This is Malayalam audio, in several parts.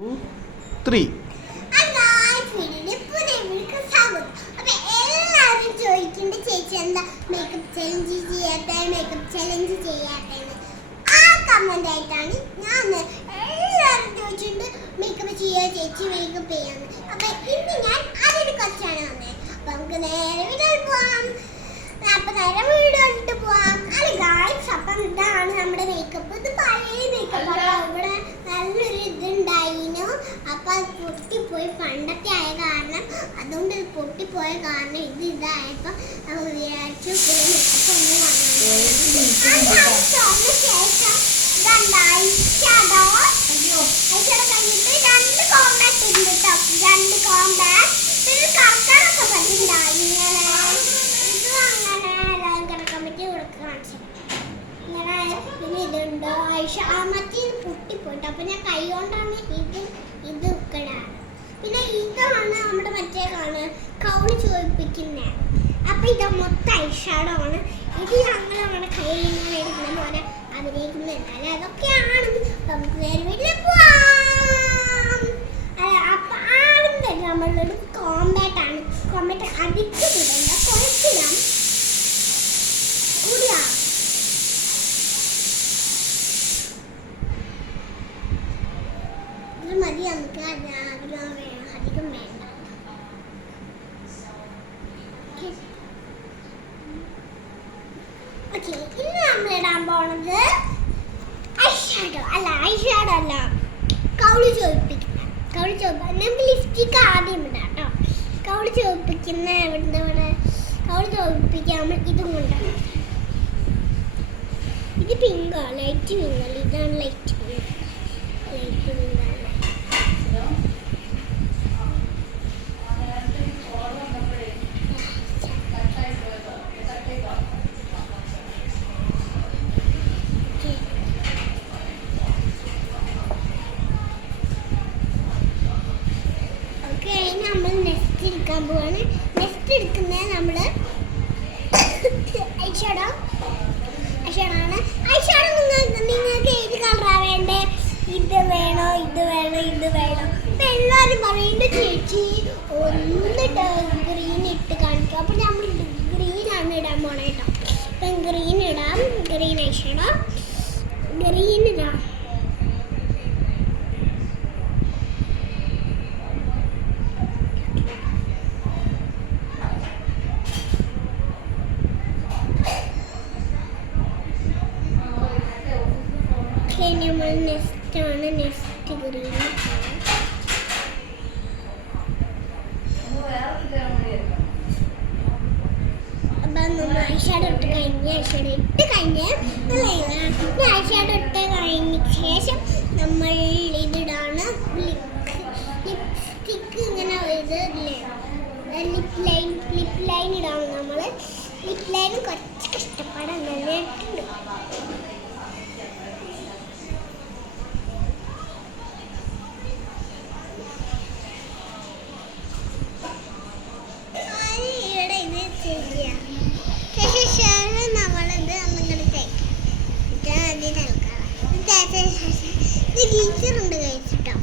3 ചേച്ചി എന്താ മേക്കപ്പ് ചലഞ്ച് ചെയ്യാത്തതെന്ന് ആ കമന്റ് ആയിട്ടാണ് ഞാൻ എല്ലാവരും ചോദിച്ചിട്ടുണ്ട് മേക്കപ്പ് ചെയ്യാ ചേച്ചി മേക്കപ്പ് ചെയ്യാന്ന്. അപ്പൊ ഇന്ന് ഞാൻ അതിന് കുറച്ചാണ് വന്നത്. അപ്പൊ നമുക്ക് നേരെ വീഡിയോ പോവാം. അപ്പം ഇതാണ് നമ്മുടെ മേക്കപ്പ്. ഇത് പഴയ മേക്കപ്പ് ഇവിടെ നല്ലൊരു ഇതുണ്ടായിരുന്നു. അപ്പൊ അത് പൊട്ടിപ്പോയി, പണ്ടത്തെ ആയ കാരണം. അതുകൊണ്ട് ഇത് പൊട്ടിപ്പോയ കാരണം ഇതായപ്പോ വിചാരിച്ചു മേക്കപ്പ് ഒന്നും ശേഷം കഴിഞ്ഞിട്ട് 2 കോമ്പാക്ട് ഉണ്ട് കേട്ടോ. 2 കോമ്പാക്ട് പിന്നെ കറക്കാനൊക്കെ പറ്റിണ്ടായി. ഇങ്ങനെ ഇത് അങ്ങനെ എല്ലാവരും കിടക്കാൻ പറ്റി കാണിച്ചു. ഇങ്ങനെ പിന്നെ ഇതുണ്ട് മറ്റേ ഇത് പൊട്ടിപ്പോയിട്ട്. അപ്പൊ ഞാൻ കൈ കൊണ്ടാണ് ഇത് വെക്കണാണ്. പിന്നെ ഇതാണ് നമ്മുടെ മറ്റേ കൗളി ചോദിപ്പിക്കുന്നത്. അപ്പൊ ഇത് മൊത്തം ഐഷാഡോ ആണ്. ഇത് ഞങ്ങൾ നമ്മുടെ കയ്യിൽ ഇങ്ങനെ എടുക്കുന്ന പോലെ അഭിനയിക്കുന്നുണ്ട്. അതൊക്കെയാണ്. നമുക്ക് നേരെ വീട്ടിൽ പോവാം. അപ്പൊ ആദ്യം തന്നെ നമ്മളൊരു കോമ്പാക്ട് ആണ്. കോമ്പാക്ട് അധികം ഇടണ്ട, കുറച്ചിടാം. കൂടിയാ ഇത് മതി. നമുക്ക് അധികം വേണ്ട. ഓക്കെ, ഇന്ന് നമ്മൾ ഇടാൻ പോണത് ഐഷാഡോ അല്ല കൗളി ചോദിപ്പിക്കുന്ന നമുക്ക് ലിപ്സ്റ്റിക് ആദ്യം ഇടാം കേട്ടോ. കൗളി ചോദിപ്പിക്കുന്ന ഇവിടെ കൗളി ചോദിപ്പിക്കാൻ നമ്മൾ ഇതും കൊണ്ടാണ്. ഇത് പിങ്കാ, ലൈറ്റ് പിങ്കല്ല. ഇതാണ് ലൈറ്റ് പിങ്കാണ്. നമ്മൾ നെക്സ്റ്റ് എടുക്കാൻ പോവാണ്. നെക്സ്റ്റ് എടുക്കുന്നത് നമ്മൾ ഐഷാഡോ ആണ്. ഐഷാഡോ നിങ്ങൾക്ക് ഏത് കളറാണ് വേണ്ടേ? ഇത് വേണോ? അപ്പൊ എല്ലാവരും പറയുന്നുണ്ട് ചേച്ചി ഒന്ന് ഗ്രീൻ ഇട്ട് കാണിക്കും. അപ്പൊ നമ്മൾ ഗ്രീനാണ് ഇടാൻ പോണേ കേട്ടോ. അപ്പം ഗ്രീൻ ഇടാം. ഗ്രീൻ ഐഷാഡോ ഗ്രീൻ ഇടാം. നമ്മൾ നെക്സ്റ്റ് ഗ്രീൻ. അപ്പം നമ്മൾ ഐഷാഡോ ഇട്ട് കഴിഞ്ഞ് ഐഷാഡോ ഇട്ട് കഴിഞ്ഞ ശേഷം നമ്മൾ ഇതിടാണ് ലിപ്സ്റ്റിക്ക്. ഇങ്ങനെ ലിപ്പ് ലൈൻ ഇടാണ്. നമ്മൾ ലിപ്പ് ലൈൻ കുറച്ച് കഷ്ടപ്പാടാണ്. നന്നായിട്ടുണ്ട്. ഗ്ലിറ്ററുണ്ട് കഴിച്ചിട്ടോ.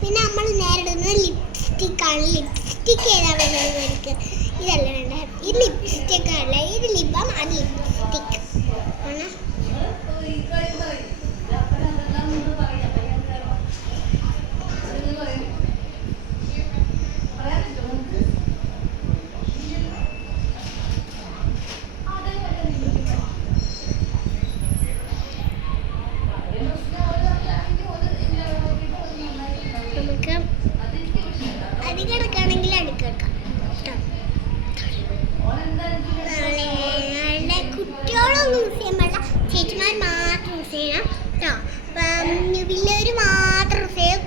പിന്നെ നമ്മൾ നേരെ ഇടുന്നത് ലിപ്സ്റ്റിക്കാണ്. ലിപ്സ്റ്റിക്ക് ഏതാ വേണ്ടത്? എനിക്ക് ഇതല്ല വേണ്ട. ഇത് ലിപ്സ്റ്റിക്ക് അല്ല, ഇത് ലിബാം, അത് ലിപ്സ്റ്റിക്ക് ആണ്. അധികം എടുക്കാം. കുട്ടികളൊന്നും യൂസ് ചെയ്യാൻ പാടില്ല, ചേച്ചിമാർ മാത്രം യൂസ് ചെയ്യണം കേട്ടോ. അപ്പം വലിയവർ മാത്രം യൂസ് ചെയ്യുക,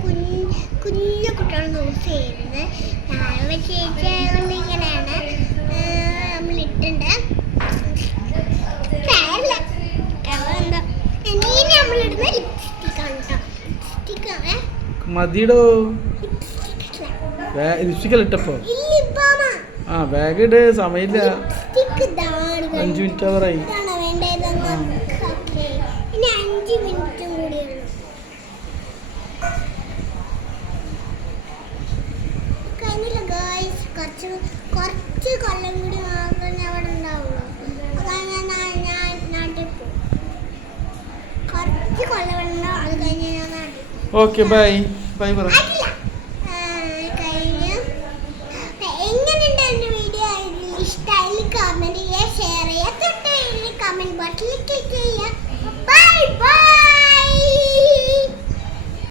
കുഞ്ഞു കുട്ടികളൊന്നും യൂസ് ചെയ്യരുത്. ഞാനൊരു ചേച്ചി ആയതുകൊണ്ട് ഇങ്ങനെയാണ് നമ്മൾ ഇട്ടുണ്ട്. എന്താ നമ്മളിടുന്ന ലിപ്സ്റ്റിക്കാണ് കേട്ടോ. ലിപ്സ്റ്റിക്കാണ് മതിടോ. ലിപ്സ്റ്റിക് ഇട്ടപ്പോ ബാഗ് ഇട്. സമയമില്ല, 5 മിനിറ്റ് ആവറായി. 5 മിനിറ്റും കൂടിയുള്ളൂ. കുറച്ച് കൊല്ലം കൂടി മാത്രമേ അവിടെ ഉണ്ടാവുള്ളൂ. അത് കഴിഞ്ഞാൽ ഞാൻ നാട്ടിൽ പോകും. കുറച്ച് കൊല്ലം ഉണ്ടാവും, അത് കഴിഞ്ഞാൽ ഞാൻ നാട്ടിൽ പോകും. ഓക്കെ ബൈ ബൈ പറ. കഴിഞ്ഞു. എങ്ങനെയുണ്ട് എൻ്റെ വീഡിയോ? ഇഷ്ടമായി കമൻറ്റ് ചെയ്യുക, ഷെയർ ചെയ്യുക, തൊട്ട് കമൻറ്റ് ബട്ടണിൽ ക്ലിക്ക് ചെയ്യുക. Bye bye.